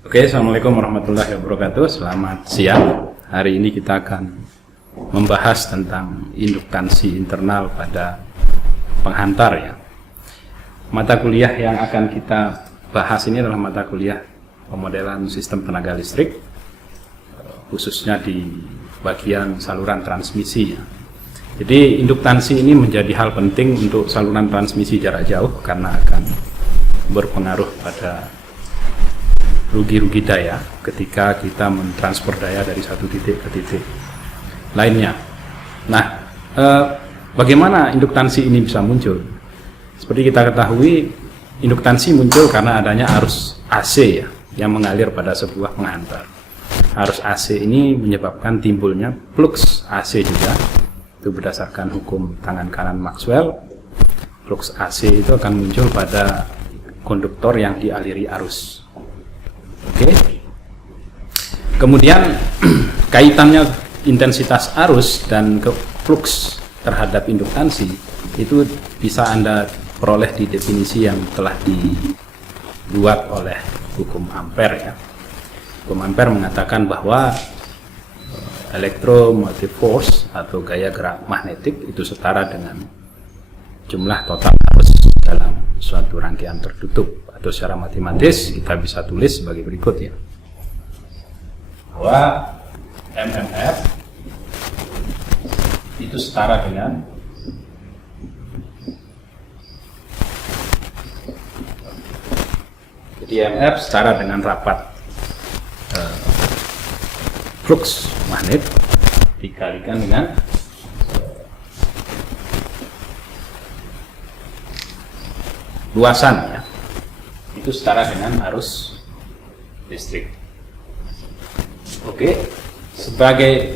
Oke, Assalamualaikum warahmatullahi wabarakatuh. Selamat siang. Hari ini kita akan membahas tentang induktansi internal pada penghantar ya. Mata kuliah yang akan kita bahas ini adalah mata kuliah pemodelan sistem tenaga listrik, khususnya di bagian saluran transmisi ya. Jadi induktansi ini menjadi hal penting untuk saluran transmisi jarak jauh karena akan berpengaruh pada rugi-rugi daya ketika kita mentransfer daya dari satu titik ke titik lainnya. Nah, bagaimana induktansi ini bisa muncul? Seperti kita ketahui, induktansi muncul karena adanya arus AC ya, yang mengalir pada sebuah penghantar. Arus AC ini menyebabkan timbulnya flux AC juga. Itu berdasarkan hukum tangan kanan Maxwell. Flux AC itu akan muncul pada konduktor yang dialiri arus. Oke. Kemudian kaitannya intensitas arus dan flux terhadap induktansi itu bisa Anda peroleh di definisi yang telah dibuat oleh hukum Ampere ya. Hukum Ampere mengatakan bahwa electromotive force atau gaya gerak magnetik itu setara dengan jumlah total arus dalam suatu rangkaian tertutup, atau secara matematis kita bisa tulis sebagai berikut ya, bahwa MMF itu setara dengan MMF setara dengan rapat flux magnet dikalikan dengan luasan ya, itu setara dengan arus listrik. Oke, sebagai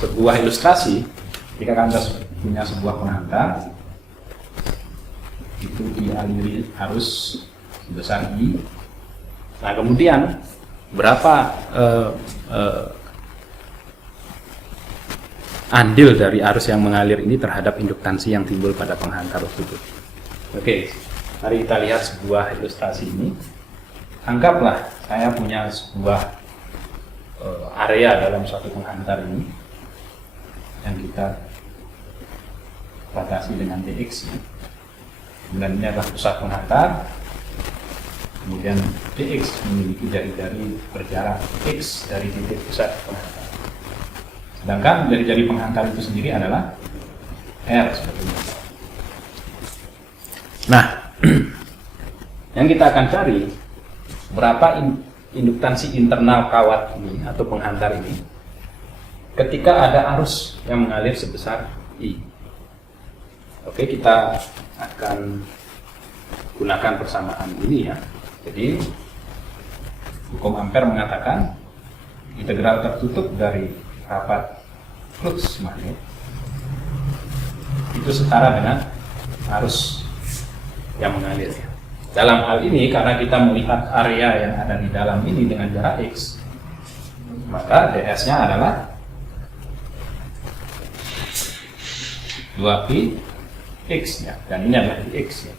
sebuah ilustrasi, jika Anda punya sebuah penghantar itu dialiri arus sebesar I, nah kemudian berapa andil dari arus yang mengalir ini terhadap induktansi yang timbul pada penghantar tersebut. Oke, mari kita lihat sebuah ilustrasi ini. Anggaplah saya punya sebuah area dalam suatu penghantar ini yang kita batasi dengan Dx. Kemudian ini adalah pusat penghantar. Kemudian Dx memiliki jari-jari berjarak X dari titik pusat penghantar. Sedangkan jari-jari penghantar itu sendiri adalah R seperti ini. Nah, yang kita akan cari berapa induktansi internal kawat ini atau penghantar ini ketika ada arus yang mengalir sebesar I. Oke, kita akan gunakan persamaan ini ya. Jadi hukum Ampere mengatakan integral tertutup dari rapat flux magnet itu setara dengan arus yang mengalir ya. Dalam hal ini karena kita melihat area yang ada di dalam ini dengan jarak X, maka ds-nya adalah 2pi X ya, dan ini adalah X ya.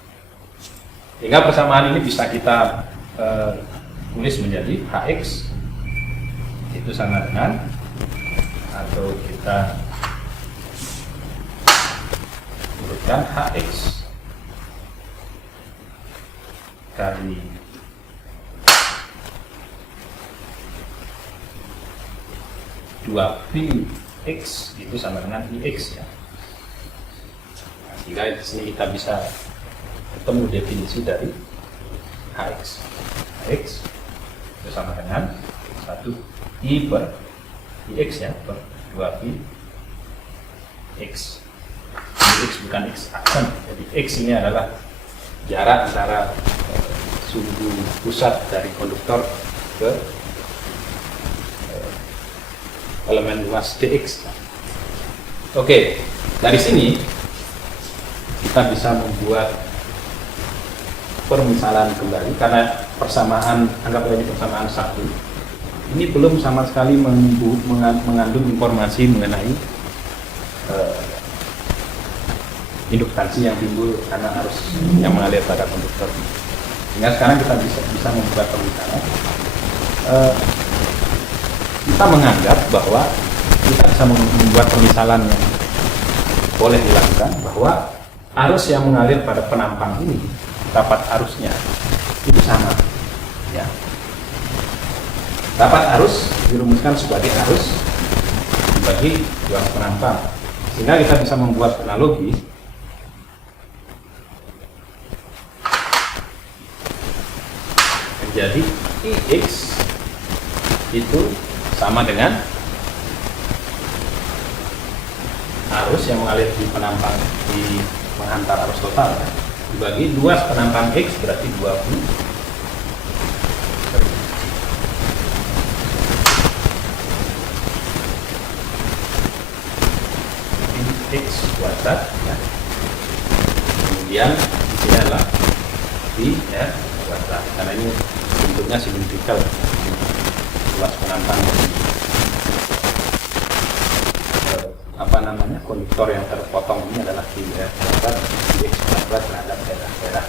Sehingga persamaan ini bisa kita tulis menjadi Hx itu sama dengan, atau kita urutkan Hx kali dua pi x itu sama dengan ix ya. Nah, sehingga di sini kita bisa ketemu definisi dari Hx. Hx itu sama dengan 1 I per Ix ya, per 2 pi x. Ini x bukan x aksen, jadi x ini adalah jarak antara sumbu pusat dari konduktor ke elemen luas dx. Oke, dari sini kita bisa membuat permisalan kembali karena persamaan, anggaplah ini persamaan 1. Ini belum sama sekali mengandung informasi mengenai induktansi yang timbul karena arus yang mengalir pada konduktor. Sehingga sekarang kita bisa membuat permisalan. kita menganggap bahwa kita bisa membuat permisalan yang boleh dilakukan bahwa arus yang mengalir pada penampang ini, rapat arusnya itu sama, ya. Rapat arus dirumuskan sebagai arus dibagi ruas penampang, sehingga kita bisa membuat analogi menjadi IX itu sama dengan arus yang mengalir di penampang di menghantar arus total, ya, dibagi luas penampang X berarti 20 X kuadrat, ya. Kemudian ini adalah pi r kuadrat, karena ini bentuknya simetrisal, luas penampang konduktor yang terpotong ini adalah pi r kuadrat X kuadrat terhadap daerah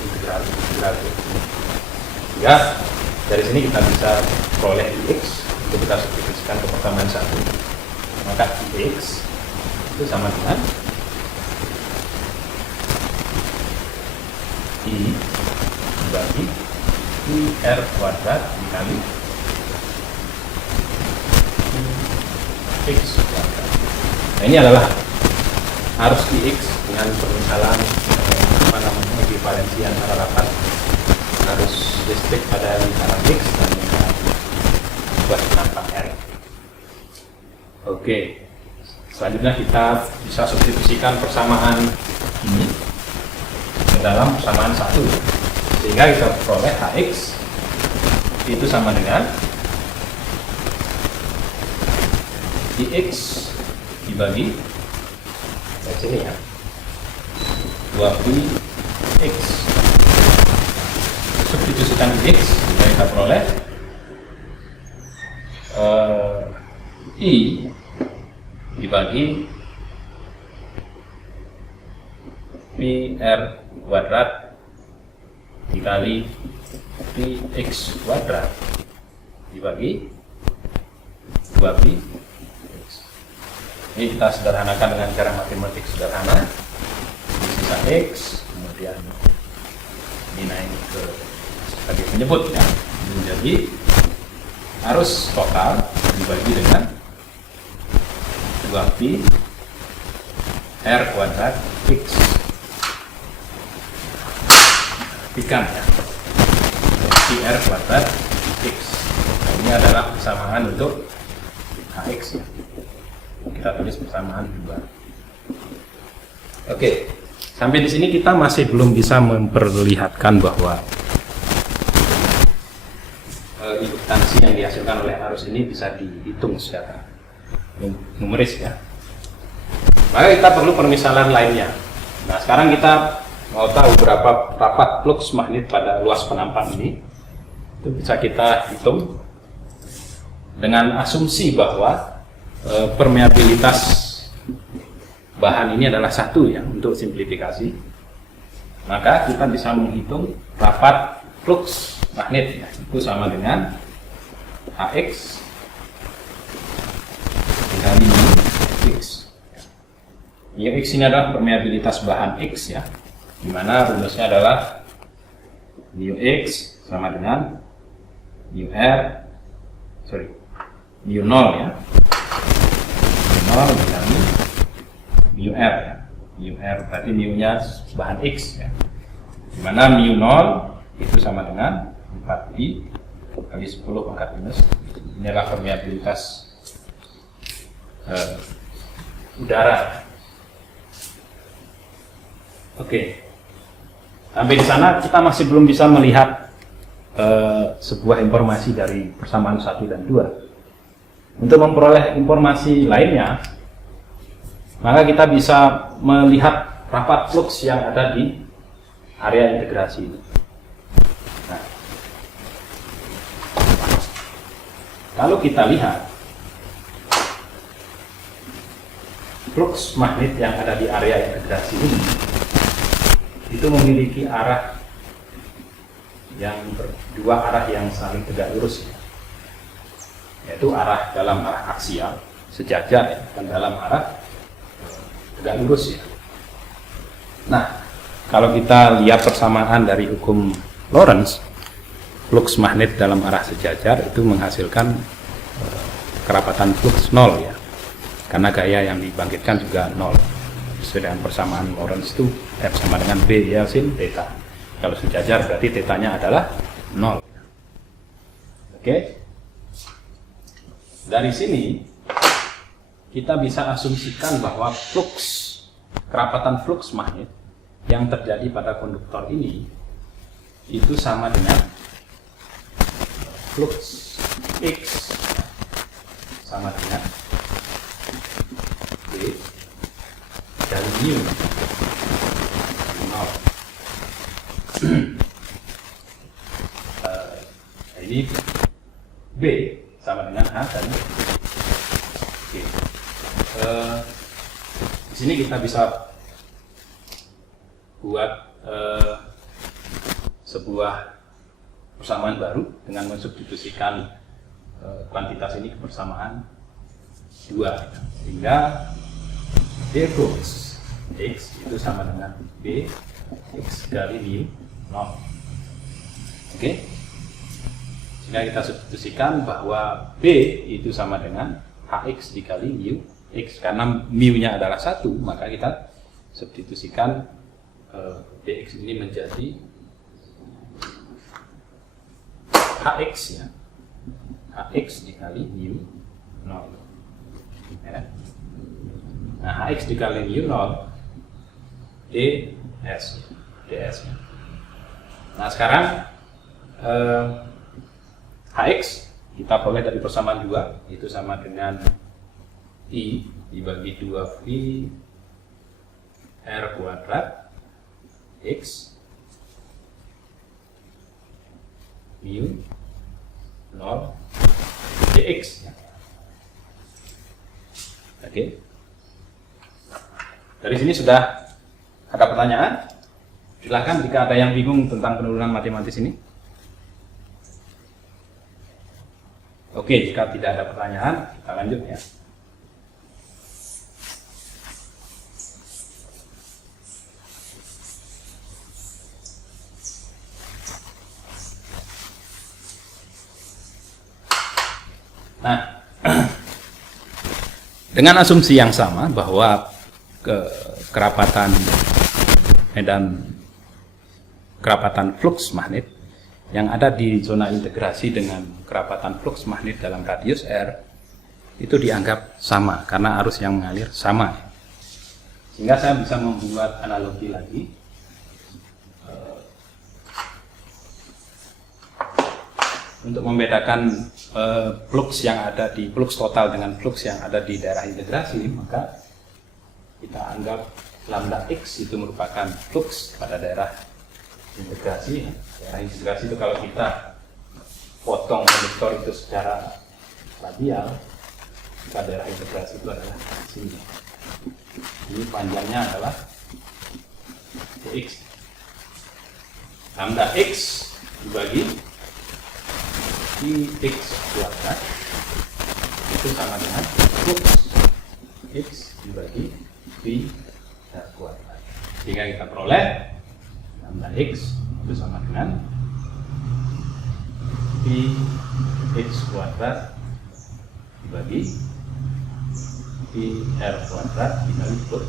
integral. Sehingga dari sini kita bisa peroleh X untuk kita substitusikan ke persamaan satu, maka X itu sama dengan I dibagi I R kuadrat dikali X kuadrat. Nah, ini adalah arus Ix dengan permisalan ekuivalensi antara rapat arus listrik pada lingkaran X dan lingkaran buat penampang R. Oke. Selanjutnya kita bisa substitusikan persamaan ini ke dalam persamaan satu, sehingga kita peroleh Hx itu sama dengan Ix dibagi dari sini, ya, 2pi X. Substitusikan X, kita peroleh I dibagi pi r kuadrat dikali pi x kuadrat dibagi 2pi x. Ini kita sederhanakan dengan cara matematik sederhana. Sisa x, kemudian dinaik ke sebagai penyebut, ya, menjadi arus total dibagi dengan 2pi r kuadrat x. Perhatikan, ya, pi r kuadrat x. Nah, ini adalah persamaan untuk Hx, ya. Kita tulis persamaan juga. Oke, sampai di sini kita masih belum bisa memperlihatkan bahwa induktansi yang dihasilkan oleh arus ini bisa dihitung secara numeris, ya. Maka kita perlu permisalan lainnya. Nah, sekarang kita mau tahu berapa rapat flux magnet pada luas penampang ini. Itu bisa kita hitung dengan asumsi bahwa permeabilitas bahan ini adalah 1, ya, untuk simplifikasi. Maka kita bisa menghitung rapat flux magnet, ya, itu sama dengan Hx dikali mu X. Mu X ini adalah permeabilitas bahan X, ya, dimana rumusnya adalah mu X sama dengan mu 0, ya, mu 0 dikali mu R, ya. Mu R berarti mu nya bahan X, ya, dimana mu 0 itu sama dengan 4pi kali 10 pangkat minus. Ini adalah permeabilitas udara. Oke, sampai di sana kita masih belum bisa melihat sebuah informasi dari persamaan 1 dan 2. Untuk memperoleh informasi lainnya, maka kita bisa melihat rapat flux yang ada di area integrasi ini. Nah, kalau kita lihat flux magnet yang ada di area integrasi ini, itu memiliki arah yang berdua arah yang saling tegak lurus, yaitu arah dalam arah aksial sejajar ya, dan dalam arah tegak lurus ya. Nah, kalau kita lihat persamaan dari hukum Lorentz, flux magnet dalam arah sejajar itu menghasilkan kerapatan flux 0 ya, karena gaya yang dibangkitkan juga 0. Sesuai dengan persamaan Lorentz itu F sama dengan B ya sin theta. Kalau sejajar berarti tetanya adalah 0. Oke. Dari sini kita bisa asumsikan bahwa kerapatan flux magnet yang terjadi pada konduktor ini itu sama dengan flux X sama dengan B dari mu 0. Ini B sama dengan H dan G. Di sini kita bisa buat sebuah persamaan baru dengan mensubstitusikan kuantitas ini ke persamaan 2, sehingga B flux X itu sama dengan B X kali mu 0. Oke. Sehingga kita substitusikan bahwa B itu sama dengan Hx dikali mu X. Karena mu-nya adalah 1, maka kita substitusikan Bx ini menjadi Hx ya. Hx dikali mu 0 ya. Nah, Hx dikali mu 0 ds ya. Nah, sekarang Hx kita peroleh dari persamaan 2, itu sama dengan I dibagi 2V R kuadrat X mu 0 dx. Oke. Dari sini sudah ada pertanyaan? Silahkan jika ada yang bingung tentang penurunan matematis ini. Oke, jika tidak ada pertanyaan, kita lanjut ya. Nah, dengan asumsi yang sama bahwa kerapatan flux magnet yang ada di zona integrasi dengan kerapatan flux magnet dalam radius R itu dianggap sama karena arus yang mengalir sama. Sehingga saya bisa membuat analogi lagi. Untuk membedakan flux yang ada di flux total dengan flux yang ada di daerah integrasi, maka kita anggap lambda X itu merupakan flux pada daerah integrasi. Daerah integrasi itu kalau kita potong konduktor itu secara radial, maka daerah integrasi itu adalah sini. Ini panjangnya adalah X. Lambda X dibagi X kuadrat itu sama dengan flux X dibagi V kuadrat. Sehingga kita peroleh lambda X itu sama dengan V X kuadrat dibagi V R kuadrat dikali flux.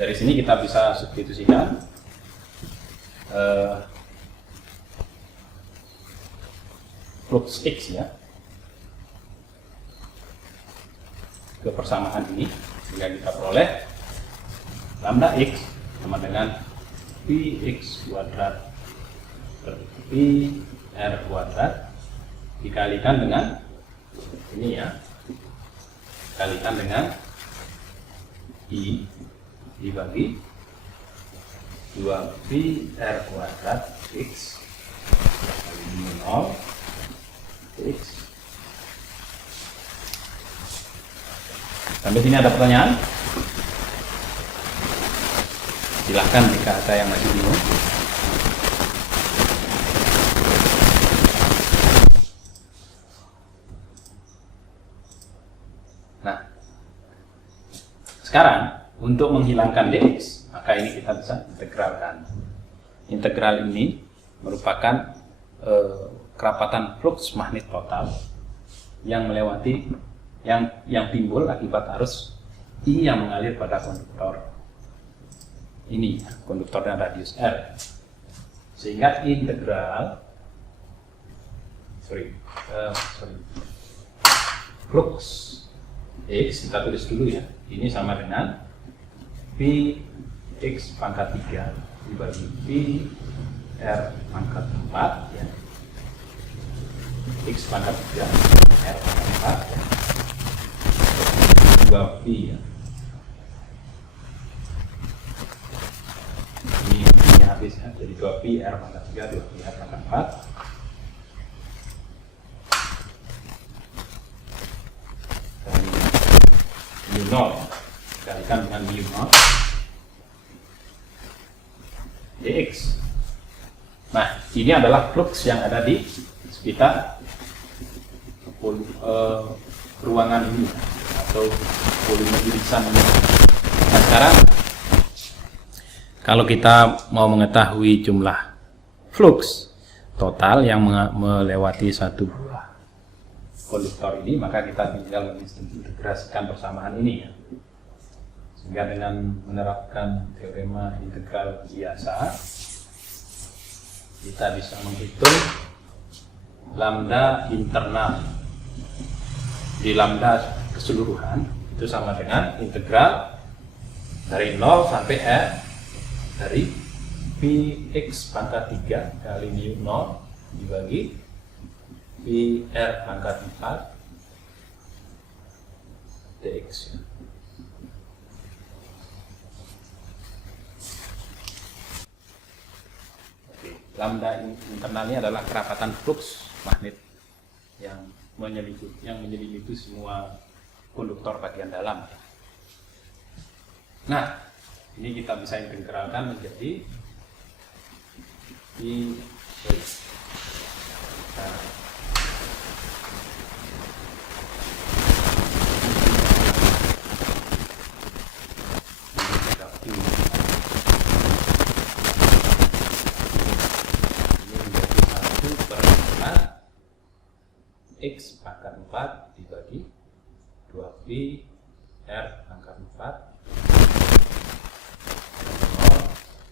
Dari sini kita bisa substitusikan flux X ya ke persamaan ini, sehingga kita peroleh lambda X sama dengan Vx kuadrat per V R kuadrat dikalikan dengan ini ya, dikalikan dengan I dibagi 2V R kuadrat X kali 0 X. Sampai sini ada pertanyaan? Silahkan jika ada yang masih bingung. Nah, sekarang untuk menghilangkan dx, maka ini kita bisa integralkan. Integral ini merupakan kerapatan flux magnet total yang melewati yang timbul akibat arus I yang mengalir pada konduktor ini, konduktor dan radius R, sehingga integral flux X kita tulis dulu ya, ini sama dengan V X pangkat 3 dibagi V R pangkat 4 ya, X pangkat 3 R pangkat 4 ya, 2V ya. Ini habis ya, jadi 2V R pangkat 3 2V R pangkat 4 dan mu0 dikalikan dengan mu0 dx. Nah, ini adalah flux yang ada di sekitar ruangan ini atau volume irisan ini. Nah, sekarang kalau kita mau mengetahui jumlah flux total yang melewati satu buah konduktor ini, maka kita tinggal mengintegrasikan persamaan ini ya. Sehingga dengan menerapkan teorema integral biasa, kita bisa menghitung lambda internal di lambda keseluruhan itu sama dengan integral dari 0 sampai R dari Vx pangkat 3 kali mu0 dibagi Vr pangkat 4 dx. Lambda internalnya adalah kerapatan flux magnet yang menyelimuti semua konduktor bagian dalam. Nah, ini kita bisa integralkan menjadi X pangkat 4 dibagi 2V R pangkat 4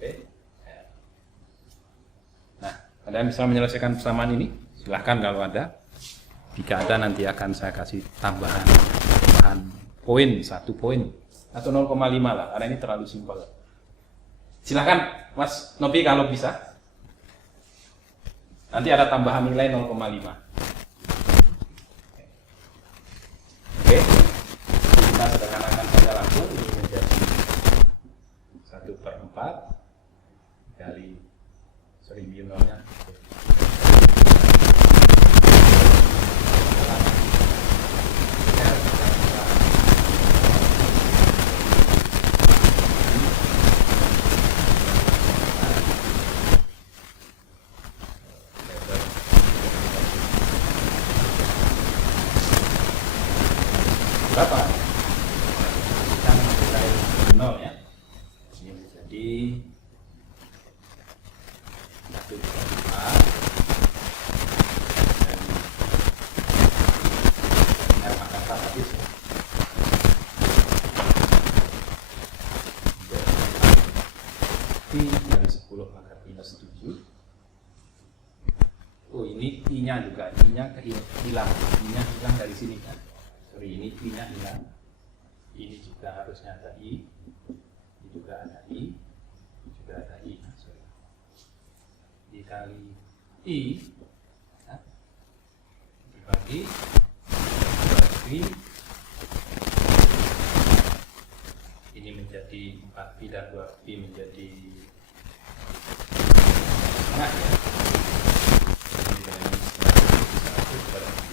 R. Nah, ada yang bisa menyelesaikan persamaan ini? Silahkan kalau ada. Jika ada, nanti akan saya kasih tambahan poin, 1 poin atau 0,5 lah, karena ini terlalu simpel. Silahkan Mas Nopi kalau bisa. Nanti ada tambahan nilai 0,5. Oke, kita sederhanakan saja langsung, ini menjadi 1/4 kali mu0-nya berapa? Kita mulai 0 ya. Ini menjadi 1/4 dan R pangkat 4 habis ya. Jadi dari 10 pangkat minus 7. Oh, ini I-nya juga, I-nya hilang. I-nya hilang dari sini kan. Ini I-nya hilang. Ini juga harusnya ada I. Ini juga ada I. Juga ada I. Dikali I ya, dibagi 2V. Ini menjadi 4V dan 2V menjadi setengah ya. Ini dengan setengah 1/3.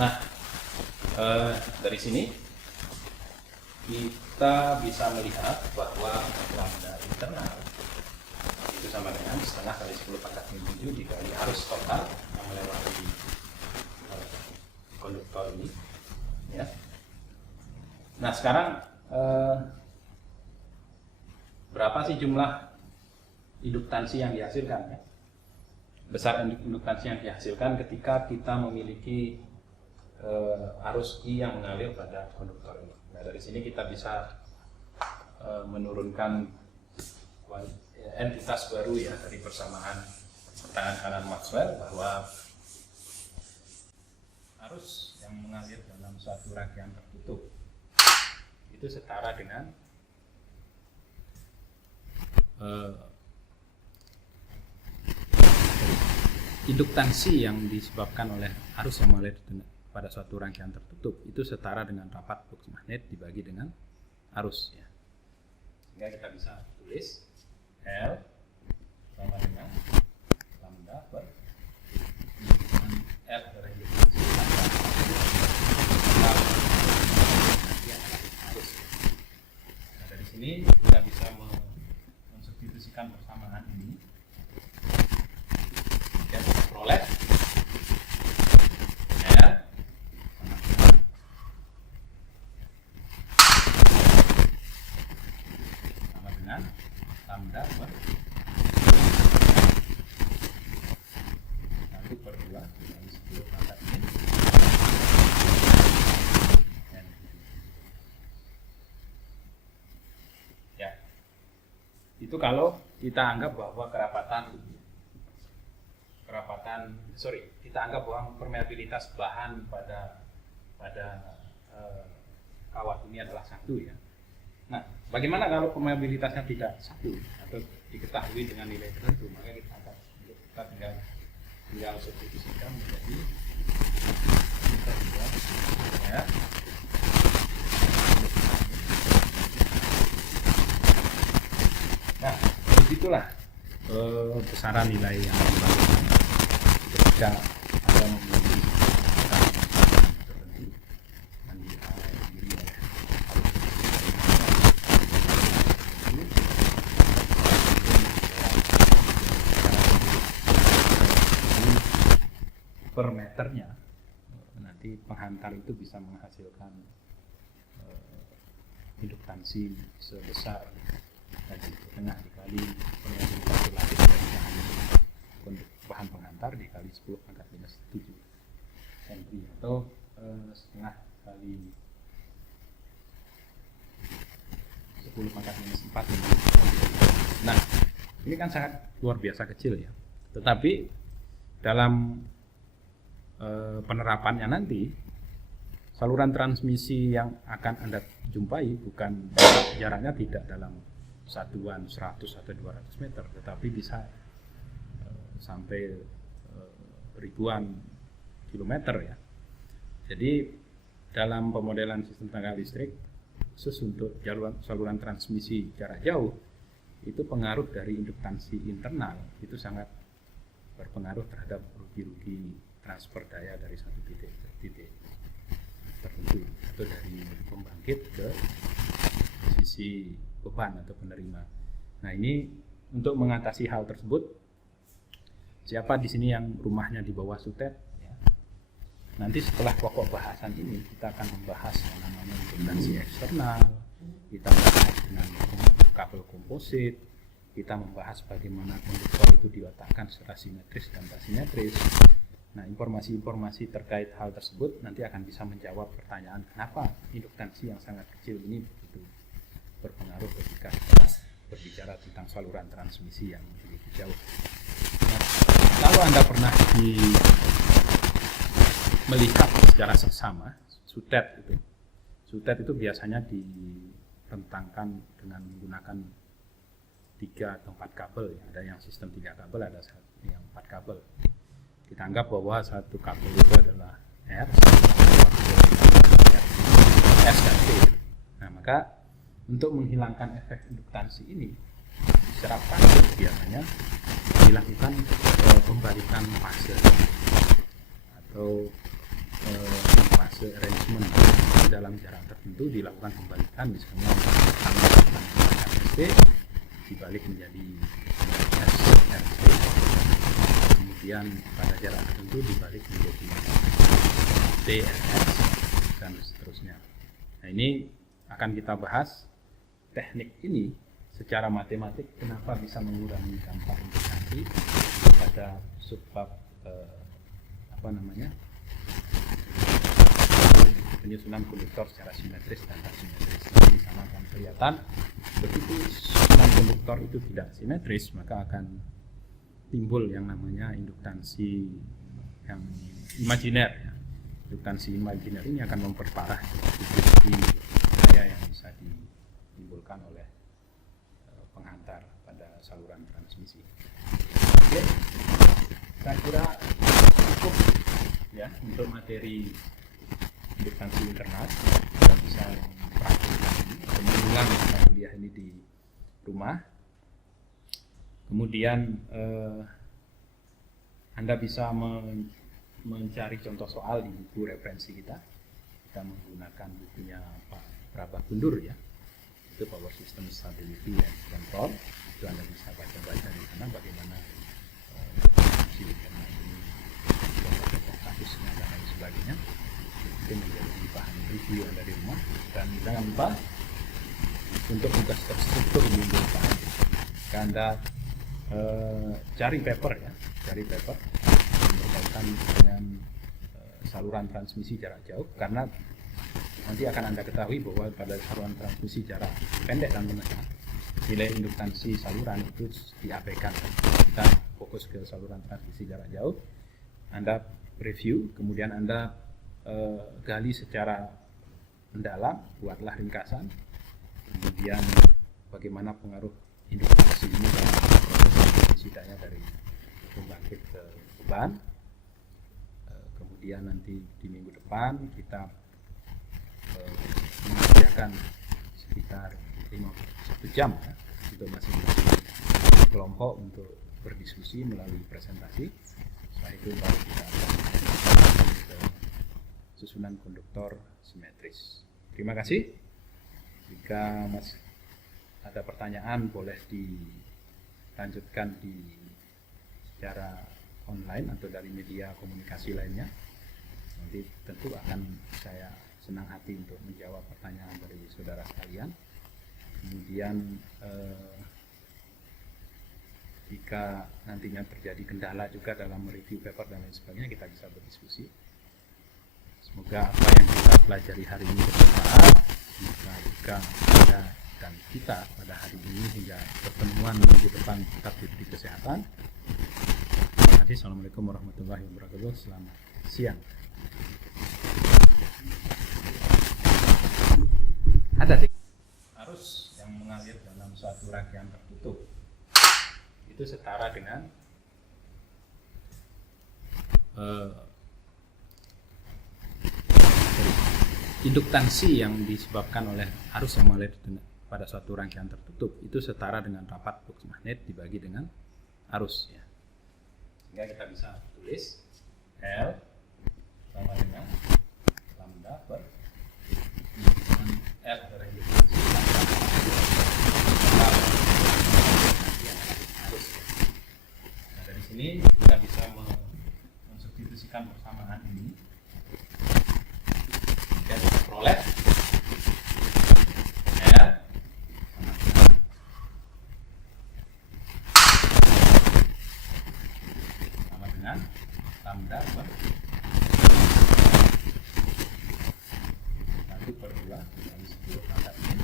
Nah, dari sini kita bisa melihat bahwa lambda internal itu sama dengan setengah kali 10 pangkat min 7 dikali arus total yang melewati konduktor ini, ya. Nah, sekarang berapa sih jumlah induktansi yang dihasilkan, ya? Besar induktansi yang dihasilkan ketika kita memiliki arus I yang mengalir pada konduktor ini. Nah, dari sini kita bisa menurunkan entitas baru, ya, dari persamaan tangan kanan Maxwell, bahwa arus yang mengalir dalam suatu rangkaian tertutup itu setara dengan induktansi yang disebabkan oleh arus yang mengalir pada suatu rangkaian tertutup itu setara dengan rapat flux magnet dibagi dengan arus, ya. Sehingga kita bisa tulis L sama dengan lambda per L dari induktansi arus. Nah, dari sini kita bisa mensubstitusikan persamaan ini, dan kita peroleh lambda per 1/2 dari 10 pangkat min N. Ya, itu kalau kita anggap bahwa kita anggap bahwa permeabilitas bahan pada kawat ini adalah 1, ya. Nah, bagaimana kalau permeabilitasnya tidak 1 atau diketahui dengan nilai tertentu? Maka kita tinggal substitusikan menjadi ya. Nah, begitulah besaran nilai yang dibagikan ketika ada memiliki per meternya, nanti penghantar itu bisa menghasilkan induktansi sebesar tadi setengah dikali permeabilitas relatif dari bahan penghantar dikali 10 pangkat minus 7 cm atau setengah kali 10 pangkat minus 4 cm. Nah, ini kan sangat luar biasa kecil, ya. Tetapi dalam penerapannya nanti, saluran transmisi yang akan Anda jumpai bukan jaraknya tidak dalam satuan 100 atau 200 meter, tetapi bisa sampai ribuan kilometer, ya. Jadi dalam pemodelan sistem tenaga listrik khusus untuk saluran transmisi jarak jauh, itu pengaruh dari induktansi internal itu sangat berpengaruh terhadap rugi-rugi transfer daya dari satu titik ke titik tertentu, atau dari pembangkit ke sisi beban atau penerima. Nah, ini untuk mengatasi hal tersebut, siapa di sini yang rumahnya di bawah sutet, ya. Nanti setelah pokok bahasan ini kita akan membahas yang namanya induktansi eksternal, kita membahas dengan kabel komposit, kita membahas bagaimana konduktor itu diletakkan secara simetris dan tak simetris. Nah, informasi-informasi terkait hal tersebut nanti akan bisa menjawab pertanyaan kenapa induktansi yang sangat kecil ini begitu berpengaruh ketika kita berbicara tentang saluran transmisi yang begitu jauh. Nah, kalau Anda pernah melihat secara seksama sutet itu biasanya direntangkan dengan menggunakan 3 atau 4 kabel, ya. Ada yang sistem 3 kabel, ada yang 4 kabel. Kita anggap bahwa satu kabel itu adalah R, S dan T. Nah, maka untuk menghilangkan efek induktansi ini secara praktis biasanya dilakukan pembalikan fase atau fase arrangement dalam jarak tertentu dilakukan pembalikan, misalnya RT dibalik menjadi RT, kemudian pada jarak tertentu dibalik menjadi TRS dan seterusnya. Nah, ini akan kita bahas teknik ini secara matematik, kenapa bisa mengurangi dampak integrasi pada subbab penyusunan konduktor secara simetris dan asimetris. Di sana akan kelihatan begitu susunan konduktor itu tidak simetris, maka akan timbul yang namanya induktansi yang imajiner. Ya. Induktansi imajiner ini akan memperparah situasi daya yang bisa ditimbulkan oleh penghantar pada saluran transmisi. Oke, saya kira cukup ya untuk materi induktansi internal. Kita bisa praktikkan ini atau mengulang kuliah ini di rumah. Kemudian Anda bisa mencari contoh soal di buku referensi kita. Kita menggunakan bukunya Pak Prabah Gundur ya. Itu Power System Stability and Control. Itu Anda bisa baca-baca di sana bagaimana fungsi internal ini, contoh-contoh kasusnya dan lain sebagainya. Itu menjadi bahan review Anda di rumah. Dan jangan lupa untuk tugas terstruktur minggu depan Anda cari paper ya, cari paper yang berkaitan dengan saluran transmisi jarak jauh, karena nanti akan Anda ketahui bahwa pada saluran transmisi jarak pendek dan menengah nilai induktansi saluran itu diabaikan. Kita fokus ke saluran transmisi jarak jauh. Anda review, kemudian Anda gali secara mendalam, buatlah ringkasan, kemudian bagaimana pengaruh induktansi ini dalam proses daya dari pembangkit ke beban. Kemudian nanti di minggu depan kita menyediakan sekitar 1 jam ya, untuk masing-masing kelompok untuk berdiskusi melalui presentasi. Setelah itu baru kita akan ke susunan konduktor simetris. Terima kasih. Jika ada pertanyaan boleh dilanjutkan secara online atau dari media komunikasi lainnya. Nanti tentu akan saya senang hati untuk menjawab pertanyaan dari saudara sekalian. Kemudian jika nantinya terjadi kendala juga dalam mereview paper dan lain sebagainya, kita bisa berdiskusi. Semoga apa yang kita pelajari hari ini bermanfaat. Semoga juga Anda dan kita pada hari ini hingga pertemuan minggu depan tetap diberi kesehatan. Terima kasih. Assalamualaikum warahmatullahi wabarakatuh. Selamat siang. Ada arus yang mengalir dalam suatu rangkaian tertutup itu setara dengan induktansi yang disebabkan oleh arus yang mengalir pada suatu rangkaian tertutup itu setara dengan rapat box magnet dibagi dengan arus ya. Sehingga kita bisa tulis L sama dengan lambda per L adalah induktansi arus. Nah, dari sini kita bisa mensubstitusikan persamaan ini. Dan kita peroleh R sama dengan lambda per 1/2 kali 10 pangkat N.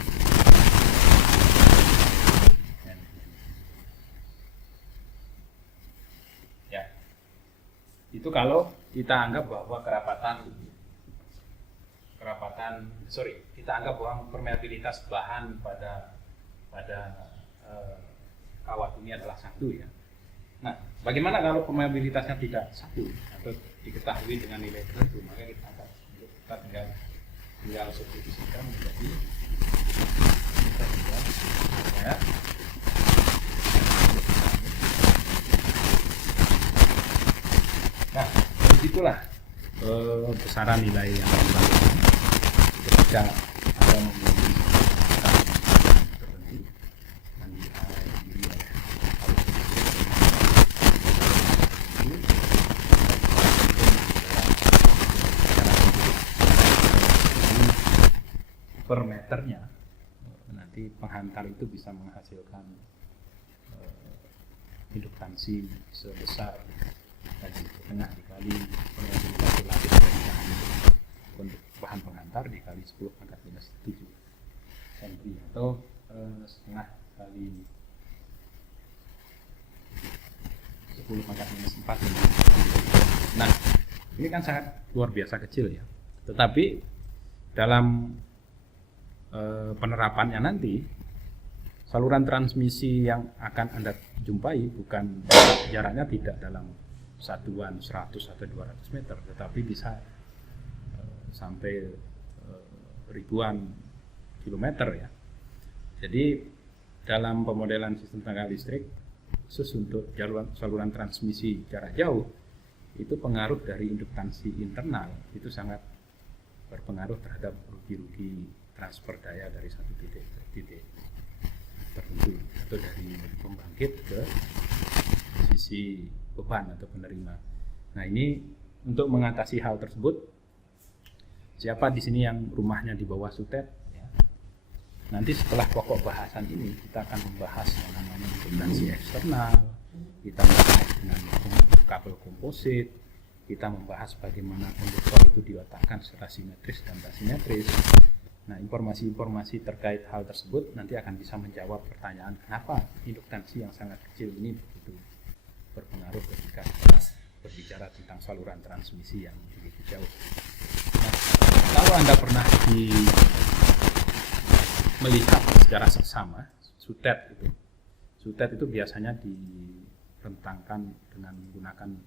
Ya, itu kalau kita anggap bahwa kita anggap bahwa permeabilitas bahan pada kawat ini adalah 1 ya. Nah, bagaimana kalau permeabilitasnya tidak 1 atau diketahui dengan nilai tertentu? Maka kita tinggal substitusikan menjadi ya. Nah, begitulah besaran nilai yang dibandingkan ketika ada memiliki tertentu yang dihadiri oleh per meternya nanti penghantar itu bisa menghasilkan induktansi sebesar tadi setengah dikali konduktasi lapis dari bahan untuk bahan penghantar dikali 10 pangkat minus 7 cm atau setengah kali 10 pangkat minus 4 cm. Nah, ini kan sangat luar biasa kecil ya. Tetapi dalam penerapannya nanti saluran transmisi yang akan Anda jumpai bukan jaraknya tidak dalam satuan 100 atau 200 meter, tetapi bisa sampai ribuan kilometer ya. Jadi dalam pemodelan sistem tenaga listrik khusus untuk saluran transmisi jarak jauh itu pengaruh dari induktansi internal itu sangat berpengaruh terhadap rugi-rugi transfer daya dari satu titik ke titik tertentu atau dari pembangkit ke sisi beban atau penerima. Nah, ini untuk mengatasi hal tersebut, siapa di sini yang rumahnya di bawah SUTET ya. Nanti setelah pokok bahasan ini kita akan membahas yang namanya induktansi eksternal, kita membahas dengan kabel komposit, kita membahas bagaimana konduktor itu diletakkan secara simetris dan tak simetris. Nah, informasi-informasi terkait hal tersebut nanti akan bisa menjawab pertanyaan kenapa induktansi yang sangat kecil ini begitu berpengaruh ketika berbicara tentang saluran transmisi yang begitu jauh. Nah, kalau Anda pernah melihat secara seksama SUTET itu biasanya direntangkan dengan menggunakan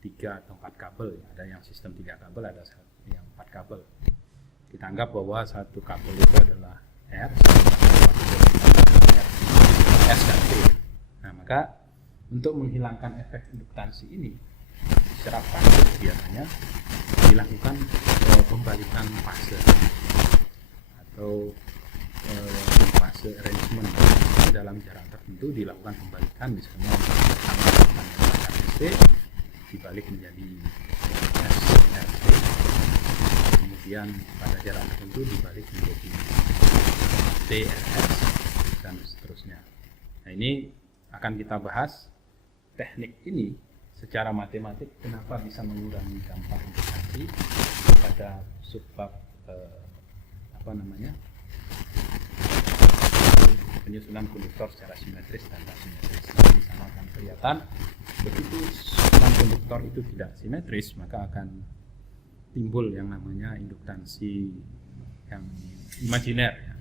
3 atau 4 kabel ya. Ada yang sistem 3 kabel, ada yang 4 kabel. Kita anggap bahwa satu kabel itu adalah R, S dan T. Nah, maka untuk menghilangkan efek induktansi ini secara praktis biasanya dilakukan pembalikan fase atau fase arrangement dalam jarak tertentu dilakukan pembalikan, misalnya ST dibalik menjadi SRT, kemudian pada jarak tertentu dibalik menjadi TRS dan seterusnya. Nah, ini akan kita bahas teknik ini secara matematik kenapa bisa mengurangi dampak induktansi pada subbab penyusunan konduktor secara simetris dan tak simetris. Di sana akan kelihatan begitu susunan konduktor itu tidak simetris, maka akan timbul yang namanya induktansi yang imajiner ya.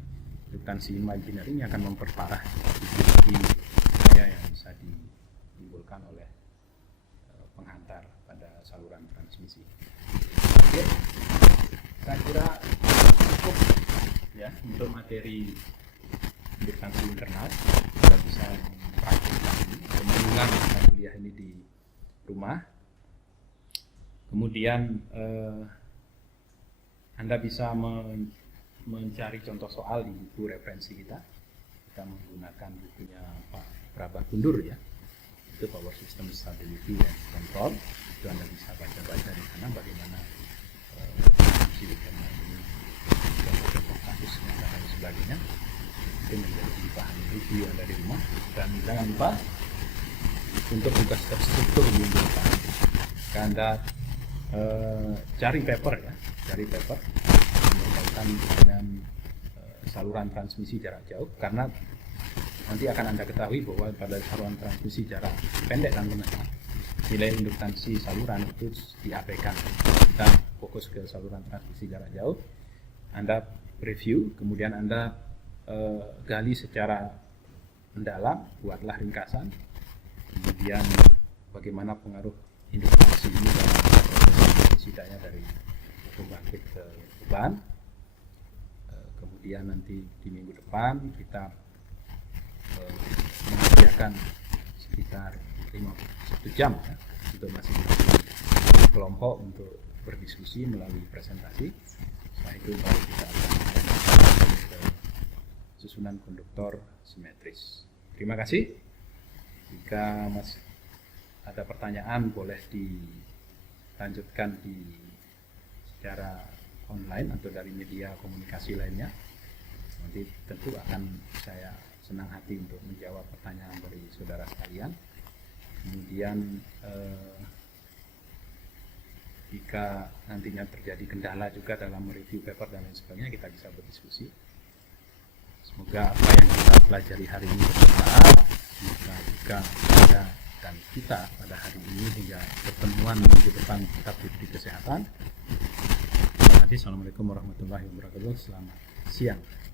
Induktansi imajiner ini akan memperparah daya yang bisa ditimbulkan oleh penghantar pada saluran transmisi. Oke, saya kira cukup ya untuk materi induktansi internal. Kita bisa mempraktikkan mengulang kuliah ini di rumah. Kemudian Anda bisa mencari contoh soal di buku referensi kita. Kita menggunakan bukunya Pak Prabhagundur ya. Itu Power System Stability and Control. Itu Anda bisa baca-baca di sana bagaimana silikon ini contoh kasusnya dan sebagainya. Itu menjadi bahan review Anda di rumah. Dan jangan lupa untuk tugas terstruktur di depan Anda cari paper berkaitan dengan saluran transmisi jarak jauh, karena nanti akan Anda ketahui bahwa pada saluran transmisi jarak pendek dan menengah nilai induktansi saluran itu diabaikan. Kita fokus ke saluran transmisi jarak jauh. Anda review, kemudian Anda gali secara mendalam, buatlah ringkasan, kemudian bagaimana pengaruh induktansi ini dalam proses daya dari pembangkit ke beban. Kemudian nanti di minggu depan kita menyediakan sekitar 1 jam ya, untuk masing-masing kelompok untuk berdiskusi melalui presentasi. Setelah itu baru kita akan ke susunan konduktor simetris. Terima kasih. Jika masih ada pertanyaan boleh dilanjutkan secara online atau dari media komunikasi lainnya. Nanti tentu akan saya senang hati untuk menjawab pertanyaan dari saudara sekalian. Kemudian jika nantinya terjadi kendala juga dalam mereview paper dan lain sebagainya, kita bisa berdiskusi. Semoga apa yang kita pelajari hari ini bermanfaat. Semoga juga Anda dan kita pada hari ini hingga pertemuan minggu depan tetap diberi kesehatan. Assalamualaikum warahmatullahi wabarakatuh. Selamat siang.